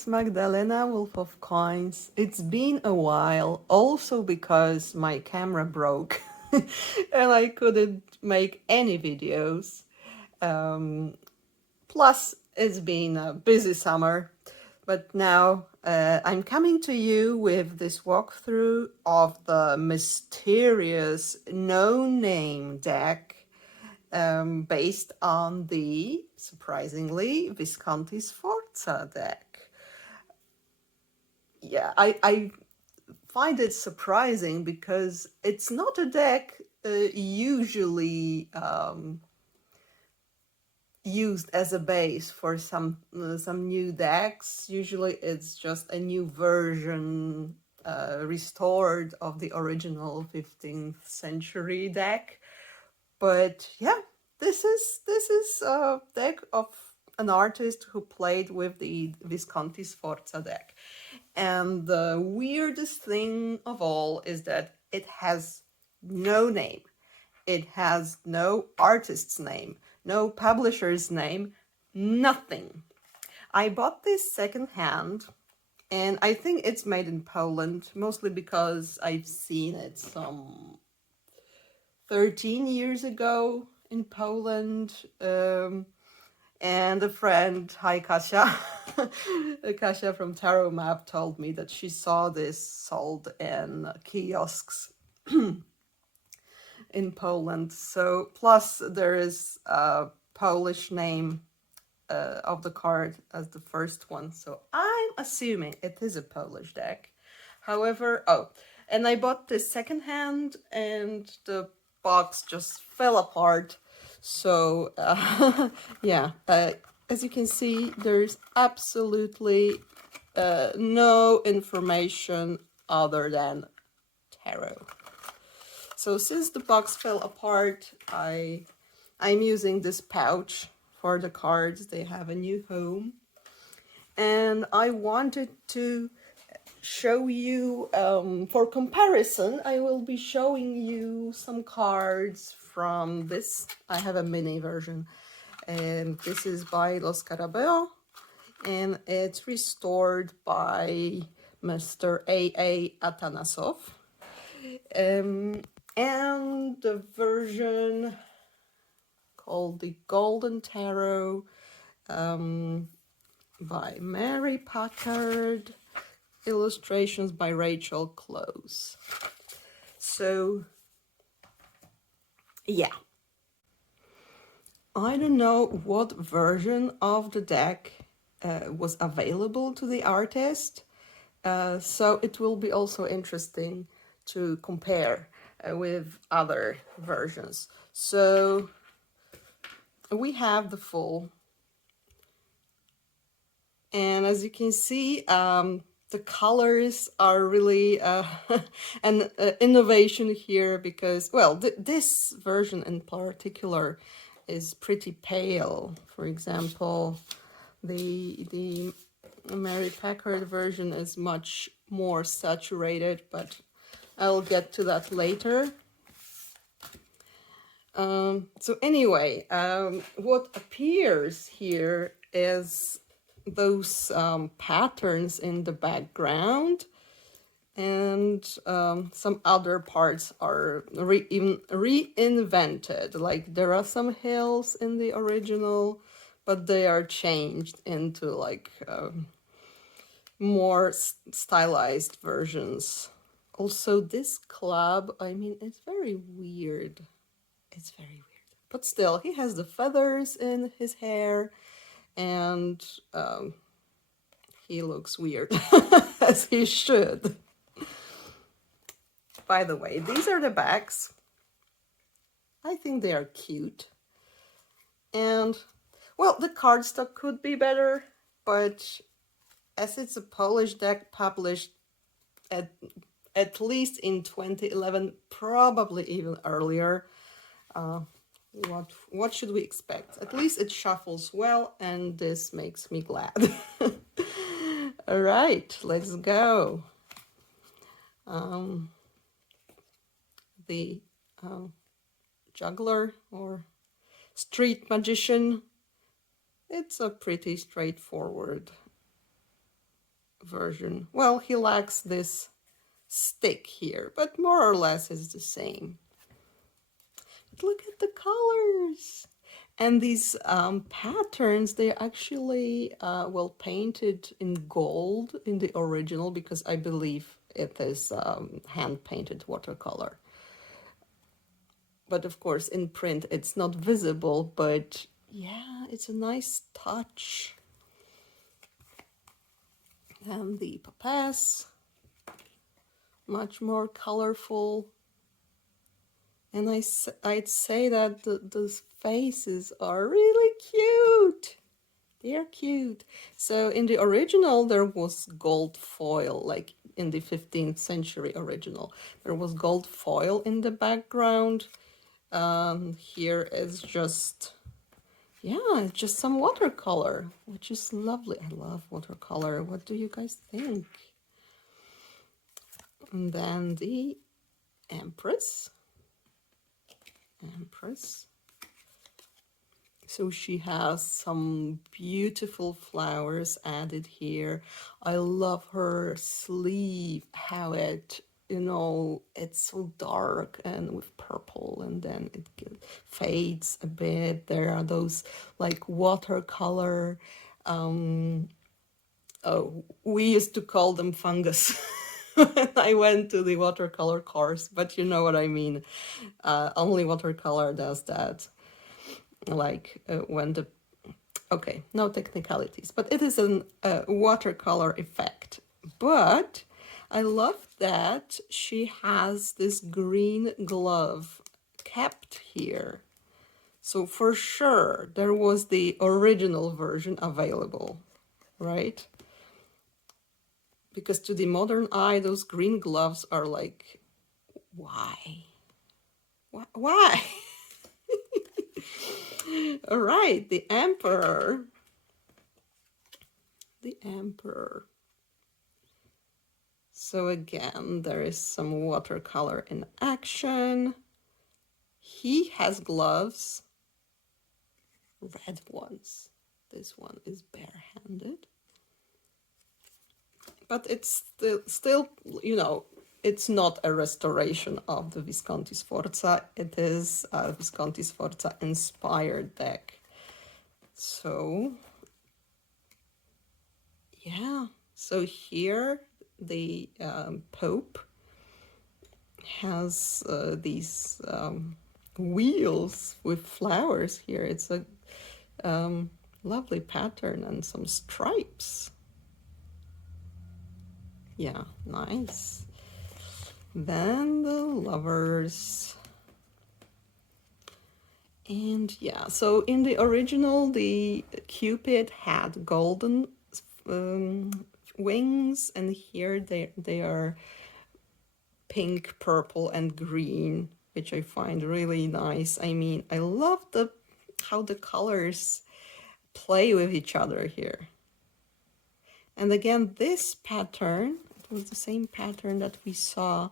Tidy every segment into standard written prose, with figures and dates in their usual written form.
it's Magdalena, Wolf of Coins. It's been a while, also because my camera broke and I couldn't make any videos. Um, Plus, it's been a busy summer, but now I'm coming to you with this walkthrough of the mysterious no-name deck based on the, surprisingly, Visconti-Sforza deck. Yeah, I find it surprising because it's not a deck usually used as a base for some new decks. Usually it's just a new version restored of the original 15th century deck. But yeah, this is a deck of an artist who played with the Visconti-Sforza deck. And the weirdest thing of all is that it has no name. It has no artist's name, no publisher's name, nothing. I bought this secondhand, and I think it's made in Poland, mostly because I've seen it some 13 years ago in Poland. And a friend, hi Kasia, Kasia from Tarot Map told me that she saw this sold in kiosks in Poland. So plus there is a Polish name of the card as the first one. So I'm assuming it is a Polish deck. However, and I bought this secondhand and the box just fell apart. So yeah, as you can see, there's absolutely no information other than tarot. So since the box fell apart, I'm using this pouch for the cards. They have a new home. And I wanted to show you, for comparison, I will be showing you some cards from this. I have a mini version. And this is by Los Carabeo. And it's restored by Mr. A.A. Atanasov. And the version called the Golden Tarot by Mary Packard, illustrations by Rachel Close. So yeah, I don't know what version of the deck was available to the artist, so it will be also interesting to compare with other versions. So we have the full, and as you can see, the colors are really an innovation here because, well, this version in particular is pretty pale. For example, the Mary Packard version is much more saturated, but I'll get to that later. So anyway, what appears here is those patterns in the background, and some other parts are reinvented. Like there are some hills in the original, but they are changed into like more stylized versions. Also, this club, I mean, it's very weird. It's very weird. But still, he has the feathers in his hair, and he looks weird, as he should. By the way, these are the backs. I think they are cute. And, well, the cardstock could be better, but as it's a Polish deck published at least in 2011, probably even earlier, what should we expect? At least it shuffles well, and this makes me glad. All right, let's go. The juggler or street magician, it's a pretty straightforward version. Well, he lacks this stick here, but more or less is the same. But look at the colors. And these patterns, they actually well painted in gold in the original, because I believe it is hand painted watercolor. But of course in print it's not visible, but yeah, it's a nice touch. And the papas, much more colorful. And I'd say that those faces are really cute. They're cute. So in the original, there was gold foil, like in the 15th century original. There was gold foil in the background. Here is just, yeah, it's just some watercolor, which is lovely. I love watercolor. What do you guys think? And then the Empress. So she has some beautiful flowers added here. I love her sleeve, how it, you know, it's so dark and with purple, and then it fades a bit. There are those like watercolor, oh, we used to call them fungus when I went to the watercolor course, but you know what I mean. Only watercolor does that. Like when the, okay, no technicalities, but it is a watercolor effect. But I love that she has this green glove kept here. So for sure there was the original version available, right? Because to the modern eye, those green gloves are like, why? Why? All right, the Emperor. The Emperor. So again, there is some watercolor in action. He has gloves, red ones. This one is barehanded. But it's still, you know, it's not a restoration of the Visconti-Sforza. It is a Visconti-Sforza inspired deck. So, yeah. So here the Pope has these wheels with flowers here. It's a lovely pattern and some stripes. Yeah, nice. Then the Lovers. And yeah, so in the original, the Cupid had golden wings, and here they are pink, purple, and green, which I find really nice. I mean, I love how the colors play with each other here. And again, this pattern, it was the same pattern that we saw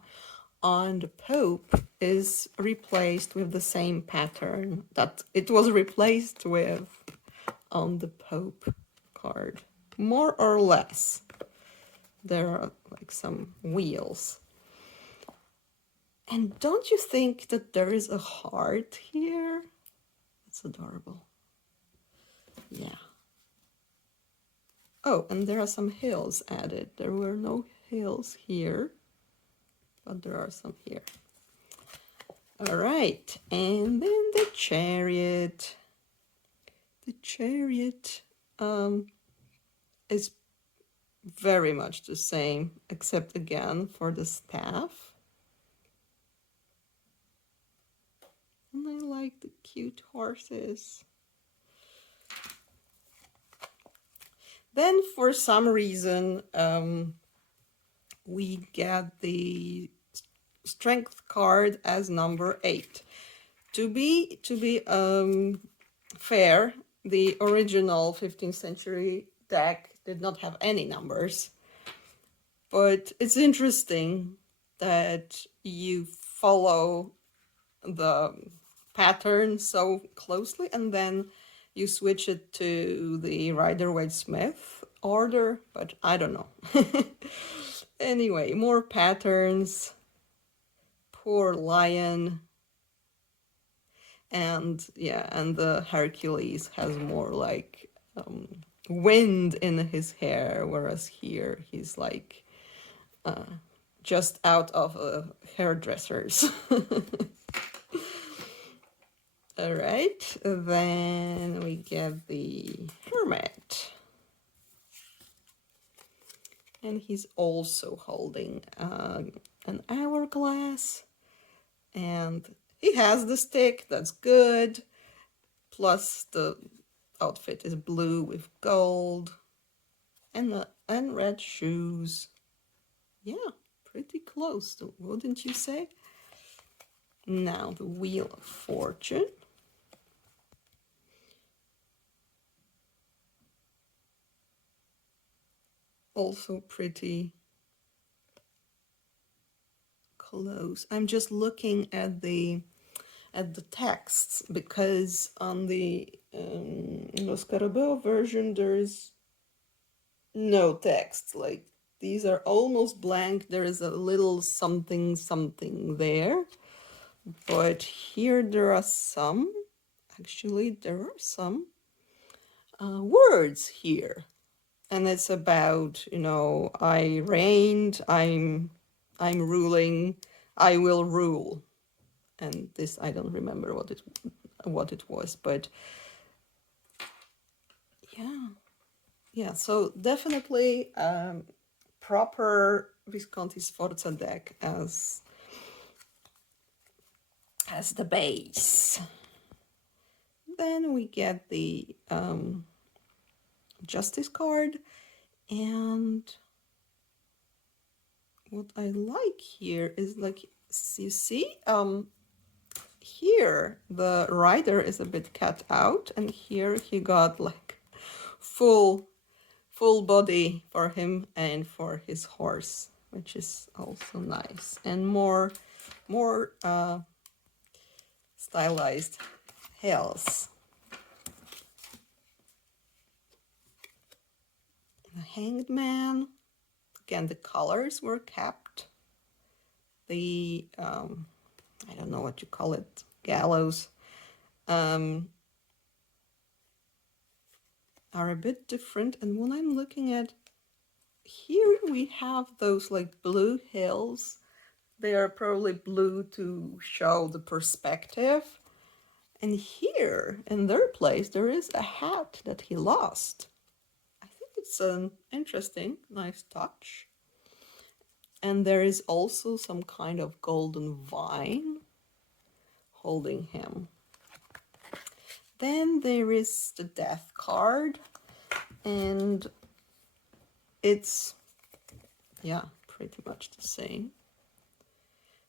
on the Pope, is replaced with the same pattern that it was replaced with on the Pope card, more or less. There are like some wheels. And don't you think that there is a heart here? It's adorable. Yeah. Oh, and there are some hills added. There were no hills here, but there are some here. All right, and then the Chariot. The Chariot is very much the same, except again for the staff. And I like the cute horses. Then for some reason, we get the strength card as number 8. To be fair, the original 15th century deck did not have any numbers, but it's interesting that you follow the pattern so closely and then you switch it to the Rider-Waite-Smith order, but I don't know. Anyway, more patterns. Poor lion. And yeah, and the Hercules has more like wind in his hair, whereas here he's like just out of a hairdresser's. All right, then we get the Hermit. And he's also holding an hourglass. And he has the stick, that's good. Plus the outfit is blue with gold. And red shoes. Yeah, pretty close, wouldn't you say? Now the Wheel of Fortune. Also pretty close. I'm just looking at the texts because on the Scarabeo version there's no text. Like these are almost blank. There is a little something there, but here there are some. Actually, there are some words here. And it's about, you know, I reigned, I'm ruling, I will rule. And this, I don't remember what it was, but yeah. So definitely proper Visconti-Sforza deck as the base. Then we get the Justice card. And what I like here is, like, you see, here the rider is a bit cut out, and here he got like full body for him and for his horse, which is also nice. And more stylized hills. The Hanged Man. Again, the colors were kept. The, I don't know what you call it, gallows, are a bit different. And when I'm looking at here, we have those like blue hills. They are probably blue to show the perspective. And here, in their place, there is a hat that he lost. It's an interesting, nice touch. And there is also some kind of golden vine holding him. Then there is the Death card, and it's, yeah, pretty much the same.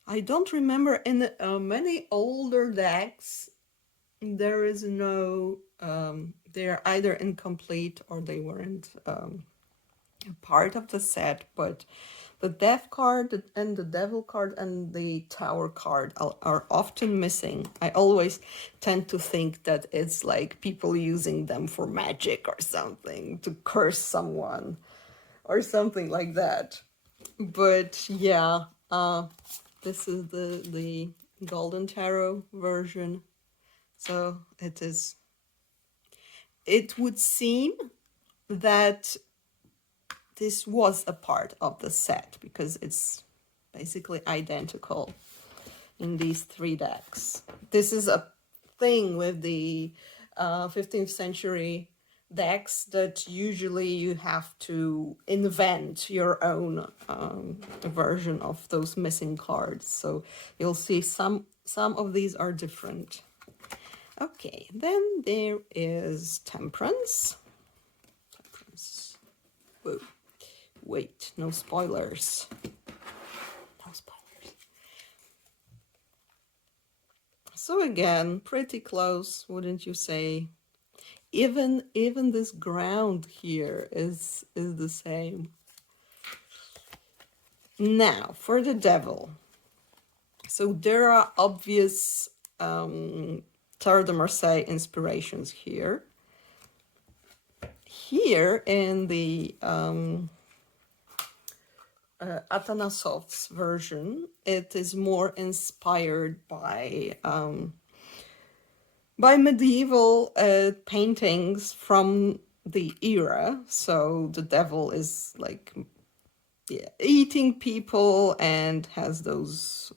I don't remember, in many older decks, there is no, they're either incomplete or they weren't part of the set, but the Death card and the Devil card and the Tower card are often missing. I always tend to think that it's like people using them for magic or something, to curse someone or something like that. But yeah, this is the Golden Tarot version. So it would seem that this was a part of the set because it's basically identical in these three decks. This is a thing with the 15th century decks, that usually you have to invent your own version of those missing cards. So you'll see some of these are different. Okay, then there is Temperance. Whoa. Wait, no spoilers. No spoilers. So again, pretty close, wouldn't you say? Even this ground here is the same. Now, for the Devil. So there are obvious Tarot de Marseille inspirations here. here in the Atanasov's version, it is more inspired by medieval paintings from the era. So the devil is like, yeah, eating people and has those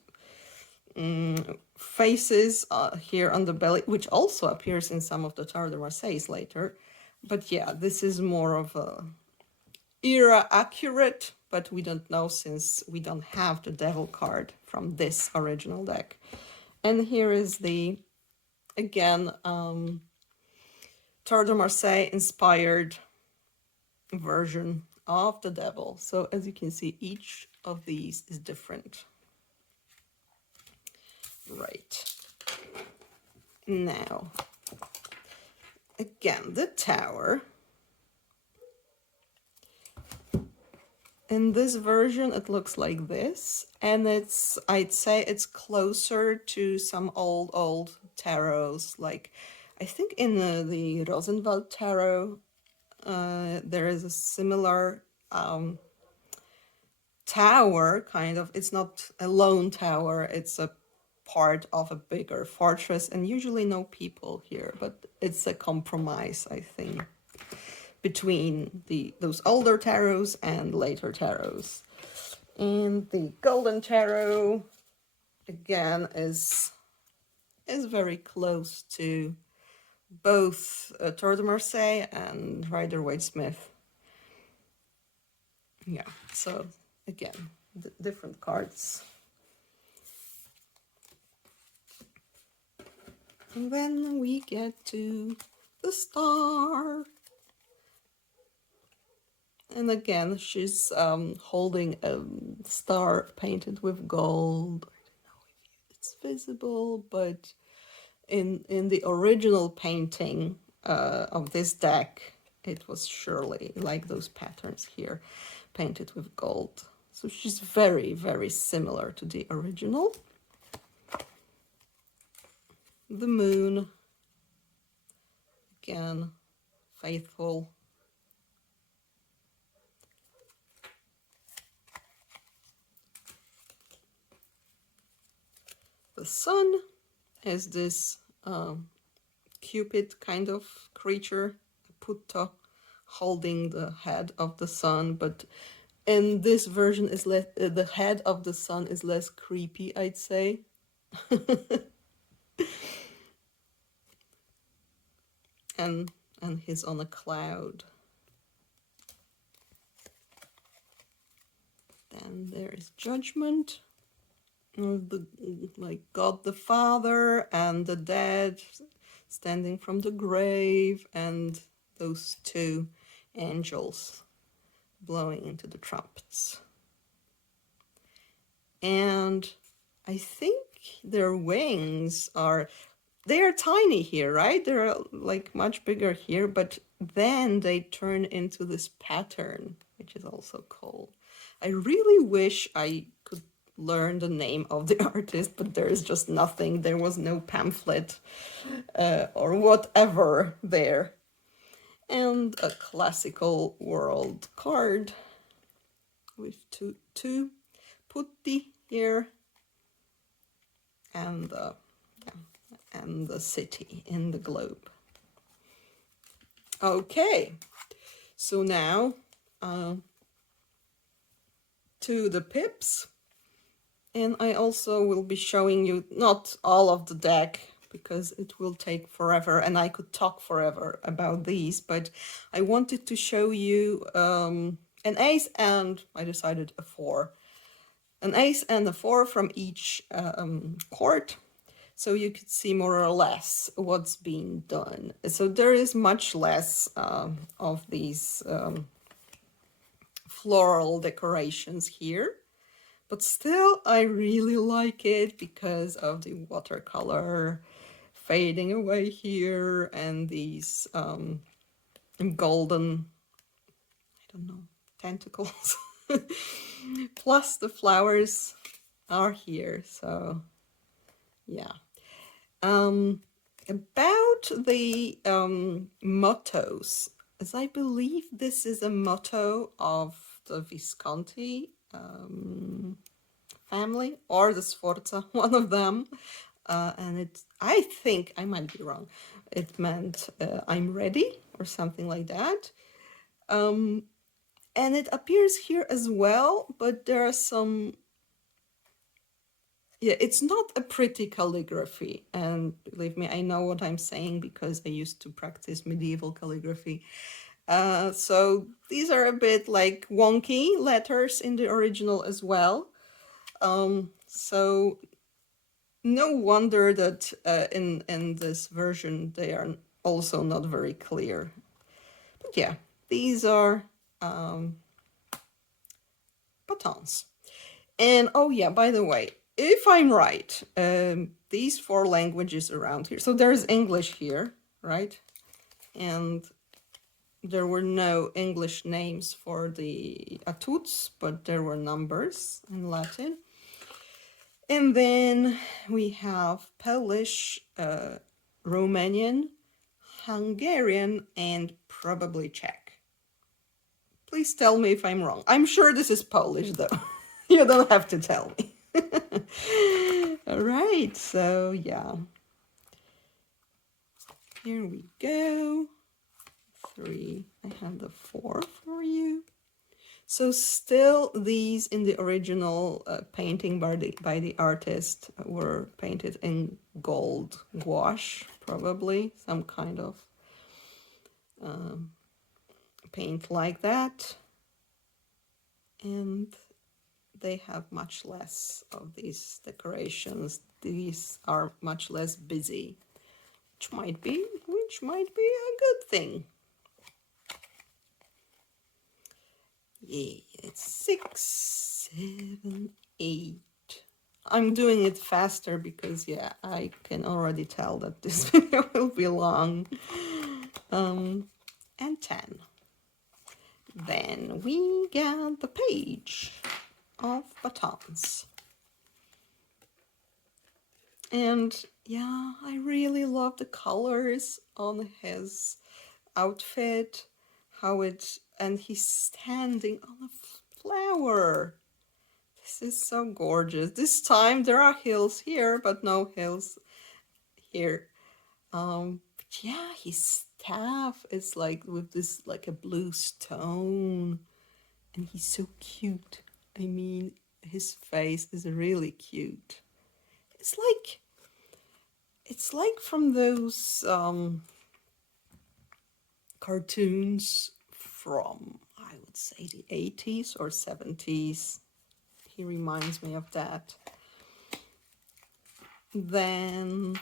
faces here on the belly, which also appears in some of the Tarot de Marseille later. But yeah, this is more of a era accurate, but we don't know since we don't have the devil card from this original deck. And here is the, again, Tarot de Marseille inspired version of the devil. So as you can see, each of these is different. Right. Now, again, the tower. In this version, it looks like this, and it's, I'd say it's closer to some old tarots. Like, I think in the Rosenwald tarot, there is a similar tower, kind of. It's not a lone tower, it's a part of a bigger fortress, and usually no people here, but it's a compromise, I think, between those older tarots and later tarots. And the golden tarot, again, is very close to both Tarot de Marseille and Rider-Waite-Smith. Yeah, so again, different cards. And then we get to the star. And again, she's holding a star painted with gold. I don't know if it's visible, but in the original painting of this deck, it was surely like those patterns here, painted with gold. So she's very, very similar to the original. The moon, again, faithful. The sun is this Cupid kind of creature, Putta, holding the head of the sun, but in this version is less, the head of the sun is less creepy, I'd say. and he's on a cloud. Then there is Judgment, like God the Father and the dead standing from the grave, and those two angels blowing into the trumpets. And I think their wings are, they are tiny here, right? They're like much bigger here, but then they turn into this pattern, which is also cool. I really wish I could learn the name of the artist, but there is just nothing. There was no pamphlet or whatever there. And a classical world card with two putti here, and the city in the globe. Okay, so now to the pips. And I also will be showing you not all of the deck, because it will take forever and I could talk forever about these, but I wanted to show you an ace and I decided a 4. An ace and a 4 from each court, so you could see more or less what's being done. So there is much less of these floral decorations here. But still, I really like it because of the watercolor fading away here and these golden, I don't know, tentacles. Plus the flowers are here, so yeah. About the mottos. as I believe this is a motto of the Visconti family, or the Sforza, one of them. And I think, I might be wrong, it meant I'm ready or something like that. And it appears here as well, but there are some, yeah, it's not a pretty calligraphy. And believe me, I know what I'm saying because I used to practice medieval calligraphy. So these are a bit like wonky letters in the original as well. So no wonder that in this version they are also not very clear. But yeah, these are batons. And oh yeah, by the way, if I'm right, these 4 languages around here. So there's English here, right? And there were no English names for the atuts, but there were numbers in Latin. And then we have Polish, Romanian, Hungarian, and probably Czech. Please tell me if I'm wrong. I'm sure this is Polish, though. You don't have to tell me. All right, so yeah. Here we go. 3. I have the 4 for you. So still these in the original painting by the artist were painted in gold gouache, probably some kind of paint like that. And they have much less of these decorations. These are much less busy, which might be a good thing. Yeah, it's 6, 7, 8. I'm doing it faster because, yeah, I can already tell that this video will be long. And 10. Then we get the page of batons. And yeah, I really love the colors on his outfit, and he's standing on a flower. This is so gorgeous. This time there are hills here, but no hills here. But yeah, his staff is like with this like a blue stone, and he's so cute. I mean, his face is really cute. It's like from those cartoons from, I would say, the 80s or 70s. He reminds me of that. Then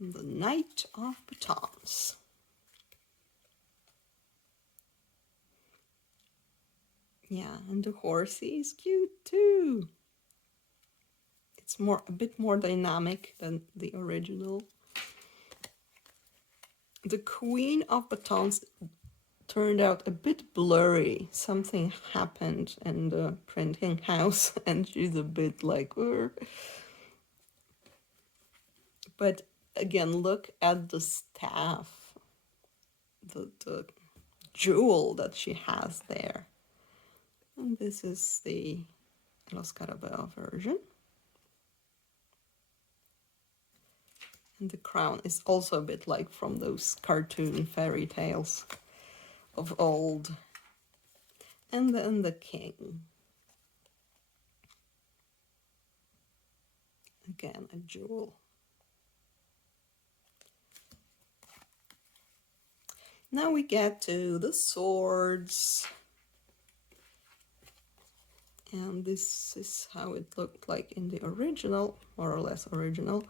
the Knight of Batons. Yeah, and the horsey is cute too. It's a bit more dynamic than the original. The Queen of Batons turned out a bit blurry. Something happened in the printing house and she's a bit like, but again, look at the staff, the jewel that she has there. And this is the Lo Scarabeo version. And the crown is also a bit like from those cartoon fairy tales of old. And then the king. Again, a jewel. Now we get to the swords. And this is how it looked like in the original, more or less original.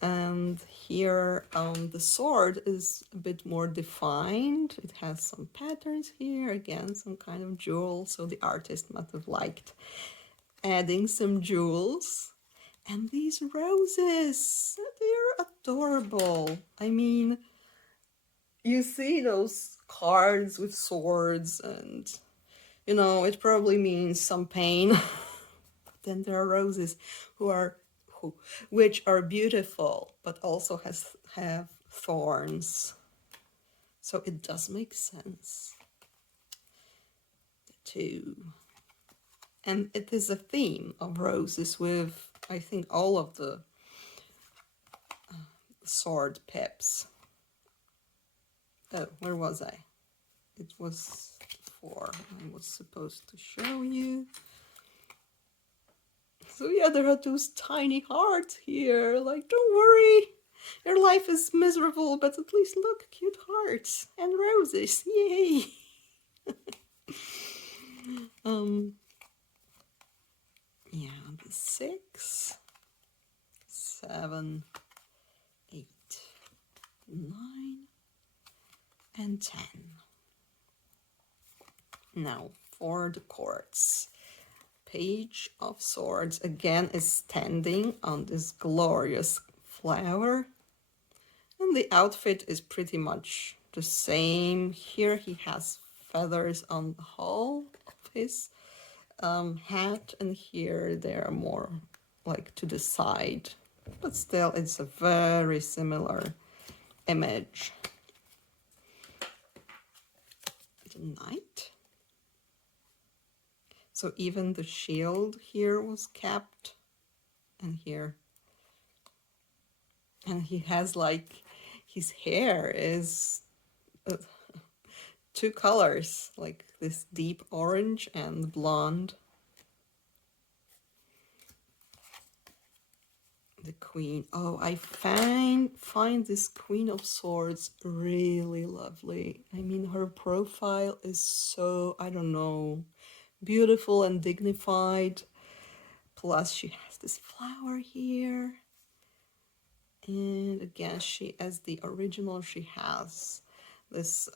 And here the sword is a bit more defined. It has some patterns here, again, some kind of jewel. So the artist must have liked adding some jewels. And these roses, they're adorable. I mean, you see those cards with swords and, you know, it probably means some pain. But then there are roses which are beautiful, but also have thorns. So it does make sense. The 2. And it is a theme of roses with, I think, all of the sword pips. Oh, where was I? It was 4. I was supposed to show you. So yeah, there are those tiny hearts here. Like, don't worry, your life is miserable, but at least look, cute hearts and roses. Yay! Yeah, the 6, 7, 8, 9, and 10. Now for the chords. Page of Swords again is standing on this glorious flower, and the outfit is pretty much the same. Here he has feathers on the hull of his hat, and here they are more like to the side, but still it's a very similar image. The knight. So even the shield here was kept, and here. And he has like, his hair is 2 colors, like this deep orange and blonde. The queen. Oh, I find this Queen of Swords really lovely. I mean, her profile is so, I don't know, beautiful and dignified. Plus she has this flower here. And again, she, as the original, she has this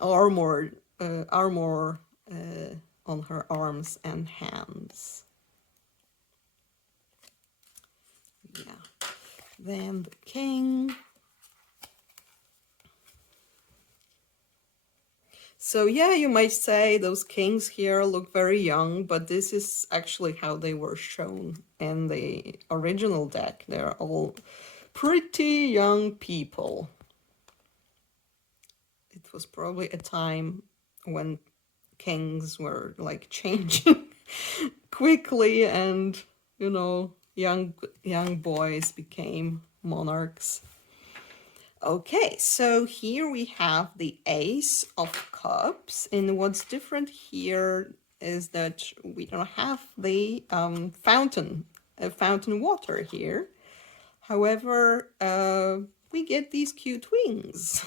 armor on her arms and hands. Yeah. Then the king. So yeah, you might say those kings here look very young, but this is actually how they were shown in the original deck. They're all pretty young people. It was probably a time when kings were like changing quickly, and you know, young boys became monarchs. Okay, so here we have the Ace of Cups, and what's different here is that we don't have the fountain water here. However, we get these cute wings,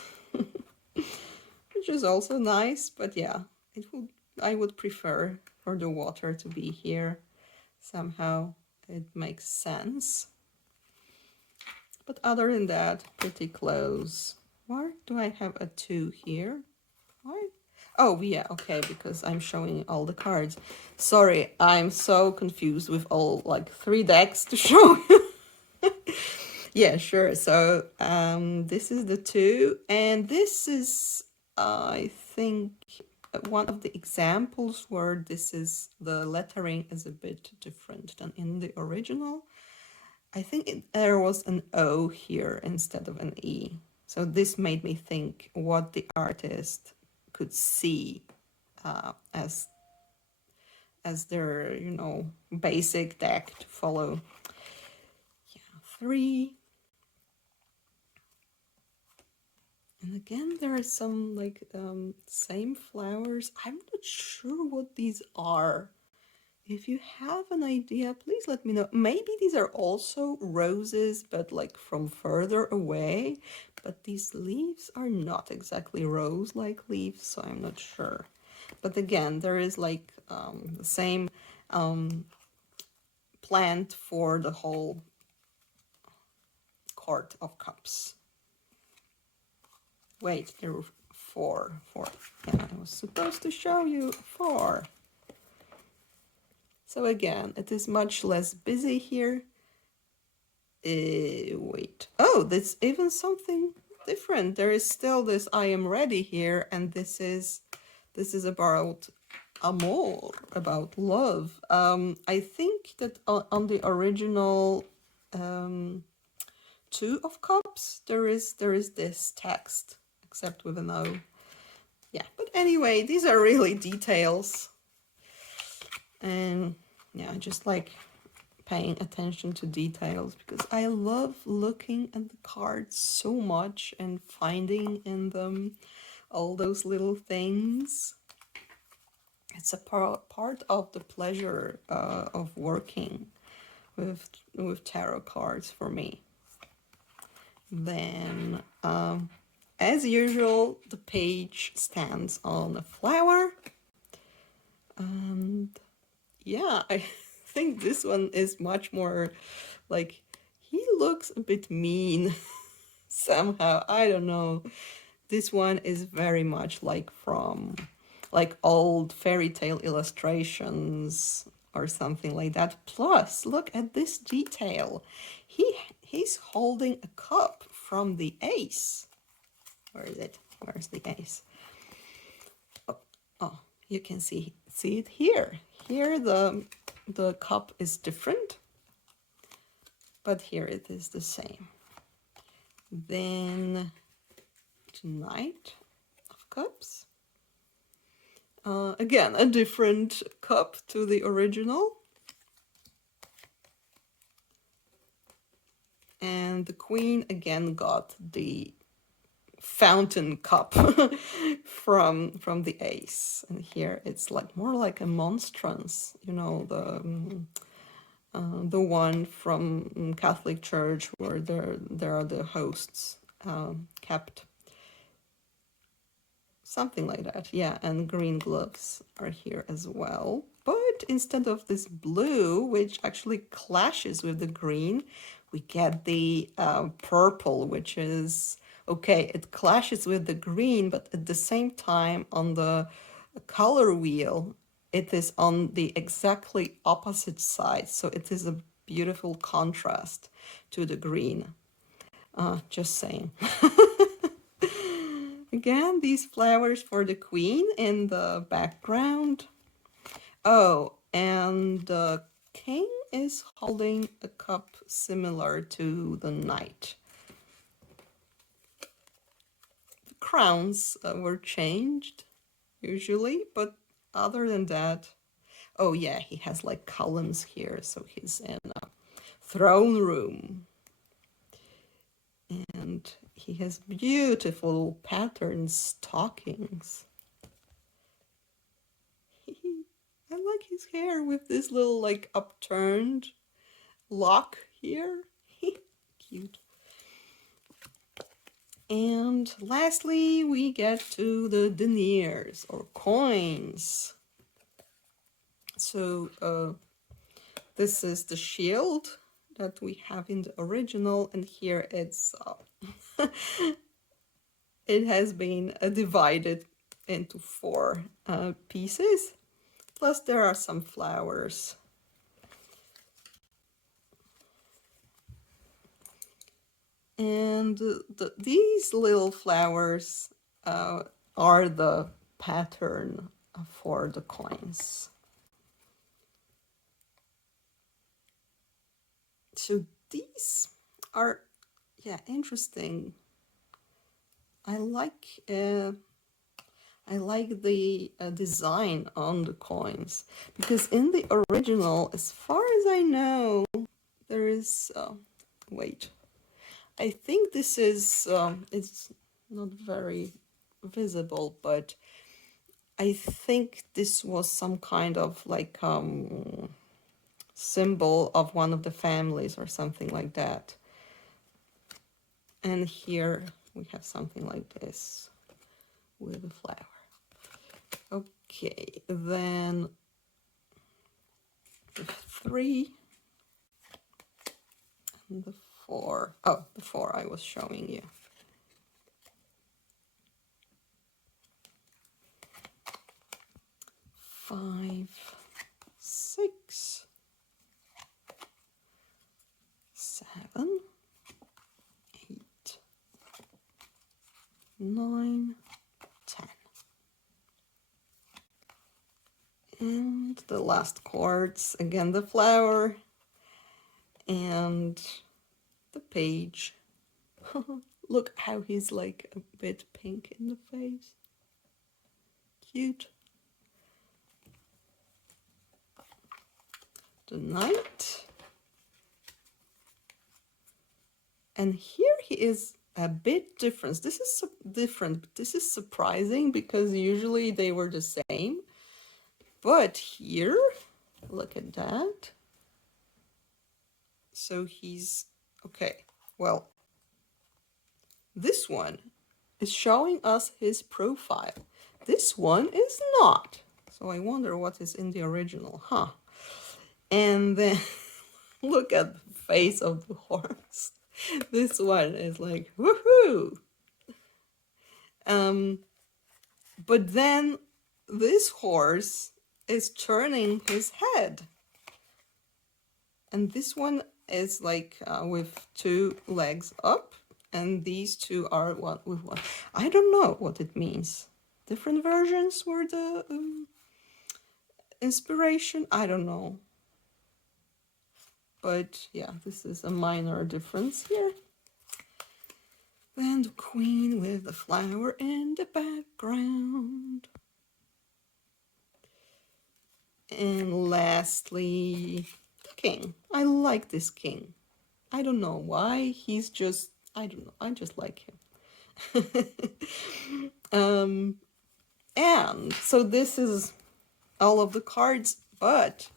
which is also nice, but yeah, I would prefer for the water to be here. Somehow it makes sense. But other than that, pretty close. Why do I have a 2 here? Why? Oh, yeah, okay, because I'm showing all the cards. Sorry, I'm so confused with all, like, 3 decks to show you. Yeah, sure. So, this is the 2, and this is, I think, one of the examples where the lettering is a bit different than in the original. I think there was an O here instead of an E. So this made me think what the artist could see as their, you know, basic deck to follow. Yeah, 3. And again, there are some like same flowers. I'm not sure what these are. If you have an idea, please let me know. Maybe these are also roses, but like from further away. But these leaves are not exactly rose-like leaves, so I'm not sure. But again, there is like the same plant for the whole Court of Cups. Wait, there were 4. Yeah, I was supposed to show you 4. So again, it is much less busy here. Wait. Oh, there's even something different. There is still this I am ready here, and this is about amour, about love. I think that on the original 2 of Cups, there is this text except with an O. Yeah, but anyway, these are really details. And yeah, I just like paying attention to details because I love looking at the cards so much and finding in them all those little things. It's a part of the pleasure of working with tarot cards for me. Then, as usual, the page stands on a flower. And yeah, I think this one is much more like, he looks a bit mean somehow. I don't know. This one is very much like from like old fairy tale illustrations or something like that. Plus, look at this detail. He's holding a cup from the ace. Where is it? Where's the ace? Oh, you can see it here. Here the cup is different, but here it is the same. Then Knight of Cups. Again, a different cup to the original. And the Queen again got the fountain cup from the ace. And here it's like more like a monstrance, you know, the one from Catholic Church where there are the hosts kept. Something like that, yeah, and green gloves are here as well. But instead of this blue, which actually clashes with the green, we get the purple, which is, okay, it clashes with the green, but at the same time on the color wheel, it is on the exactly opposite side. So it is a beautiful contrast to the green. Just saying. Again, these flowers for the Queen in the background. Oh, and the King is holding a cup similar to the Knight. The crowns were changed, usually, but other than that, oh yeah, he has like columns here, so he's in a throne room. And he has beautiful patterned stockings. I like his hair with this little like upturned lock here. Cute. And lastly, we get to the deniers or coins. So this is the shield that we have in the original, and here it's it has been divided into 4 pieces. Plus there are some flowers. And these little flowers are the pattern for the coins. So these are, yeah, interesting. I like the design on the coins, because in the original, as far as I know, there is, wait, I think this is, it's not very visible, but I think this was some kind of like symbol of one of the families or something like that. And here we have something like this with a flower. Okay, then the 3 and the 4. Oh, the 4 I was showing you. Five, 6, 7, 8, 9, 10. And the last cards, again the flower and the page. Look how he's like a bit pink in the face. Cute. The knight. And here he is a bit different. This is different. This is surprising because usually they were the same. But here, look at that. So he's, okay, well, this one is showing us his profile. This one is not. So I wonder what is in the original, huh? And then look at the face of the horse. This one is like, woohoo! But then this horse is turning his head. And this one is like with two legs up, and these two are one with one. I don't know what it means. Different versions were the inspiration. I don't know. But yeah, this is a minor difference here. Then the queen with the flower in the background. And lastly, the king. I like this king. I don't know why. He's just, I don't know. I just like him. And so this is all of the cards. But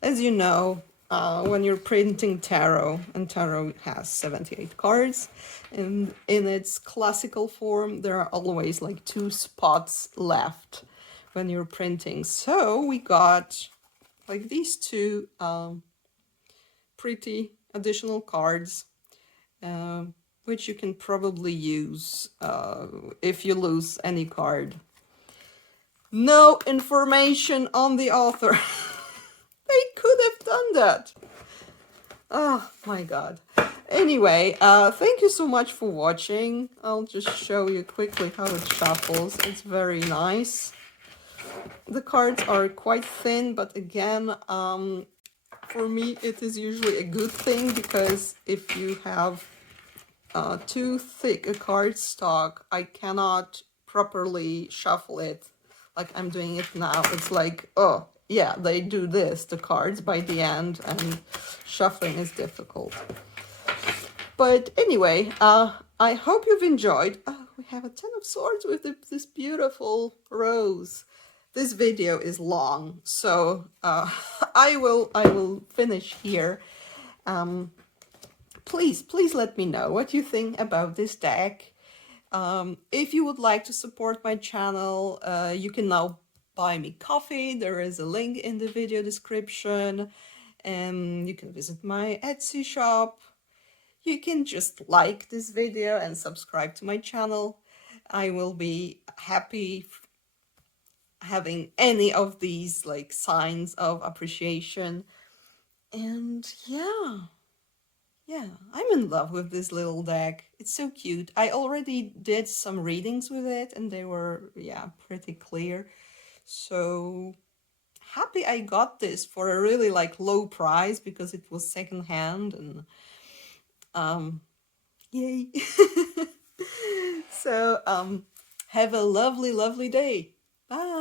as you know, when you're printing tarot, and tarot has 78 cards, and in its classical form, there are always like 2 spots left when you're printing. So we got like these 2 pretty additional cards, which you can probably use if you lose any card. No information on the author. They could have done that. Oh my god. Anyway, thank you so much for watching. I'll just show you quickly how it shuffles. It's very nice. The cards are quite thin, but again, for me it is usually a good thing, because if you have too thick a card stock, I cannot properly shuffle it like I'm doing it now. It's like, oh yeah, they do this, the cards, by the end, and shuffling is difficult. But anyway, I hope you've enjoyed. Oh, we have a 10 of swords with this beautiful rose. This video is long, so I will finish here. Please let me know what you think about this deck. If you would like to support my channel, you can now buy me coffee. There is a link in the video description, and you can visit my Etsy shop. You can just like this video and subscribe to my channel. I will be happy having any of these like signs of appreciation. And yeah, I'm in love with this little deck. It's so cute. I already did some readings with it, and they were, yeah, pretty clear. So happy I got this for a really like low price, because it was secondhand, and yay. So have a lovely day. Bye.